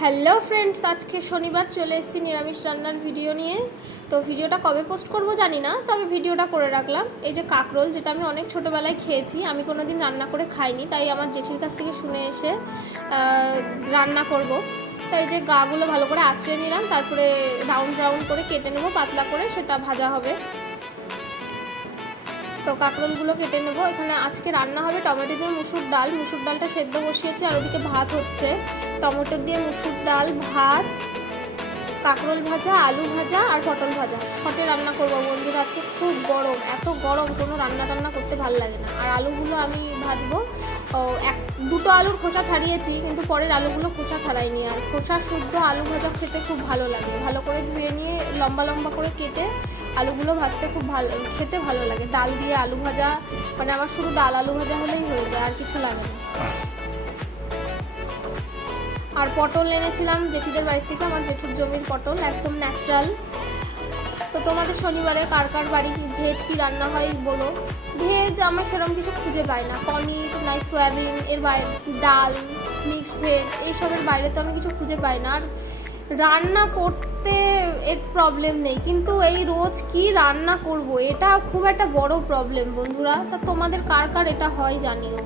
Hello friends, আজকে শনিবার চলে এসেছি নিরামিষ রান্নার ভিডিও নিয়ে। তো ভিডিওটা কবে পোস্ট করব জানি না, তবে ভিডিওটা করে রাখলাম। এই যে কাঁকরোল, যেটা আমি অনেক ছোটোবেলায় খেয়েছি, আমি কোনো দিন রান্না করে খাইনি, তাই আমার জেঠির কাছ থেকে শুনে এসে রান্না করব। তাই যে গাগুলো ভালো করে আঁচড়ে নিলাম, তারপরে রাউন্ড রাউন্ড করে কেটে নেবো, পাতলা করে, সেটা ভাজা হবে। তো কাঁকরোলগুলো কেটে নেবো। এখানে আজকে রান্না হবে টমেটো দিয়ে মুসুর ডাল। মুসুর ডালটা সেদ্ধ বসিয়েছি, আর ওদিকে ভাত হচ্ছে। টমেটো দিয়ে মুসুর ডাল, ভাত, কাঁকরোল ভাজা, আলু ভাজা আর পটল ভাজা। শর্টে রান্না করবো বন্ধুরা, আজকে খুব গরম, এত গরম কোনো রান্না করতে ভালো লাগে না। আর আলুগুলো আমি ভাজবো। দুটো আলুর খোসা ছাড়িয়েছি, কিন্তু পরের আলুগুলো খোসা ছাড়াইনি। আর খোসা শুদ্ধ আলু ভাজা খেতে খুব ভালো লাগে। ভালো করে ধুয়ে নিয়ে লম্বা লম্বা করে কেটে আলুগুলো ভাজতে খুব ভালো, খেতে ভালো লাগে। ডাল দিয়ে আলু ভাজা, মানে আমার শুধু ডাল আলু ভাজা হলেই হয়ে যায়, আর কিছু লাগে না। আর পটল এনেছিলাম জেঠিদের বাড়ির থেকে, আমার জেঠুর জমির পটল, একদম ন্যাচারাল। তো তোমাদের শনিবারে কার কার বাড়ি ভেজ কি রান্না হয় বলো। ভেজ আমার সেরকম কিছু খুঁজে পাই না। পনির নাই সয়াবিন, এর বাইরে ডাল, মিক্সড ভেজ, এইসবের বাইরে তো আমি কিছু খুঁজে পাই না। আর রান্না করতে এর প্রবলেম নেই, কিন্তু এই রোজ কি রান্না করব, এটা খুব একটা বড় প্রবলেম বন্ধুরা। তা তোমাদের কার কার এটা হয় জানিও।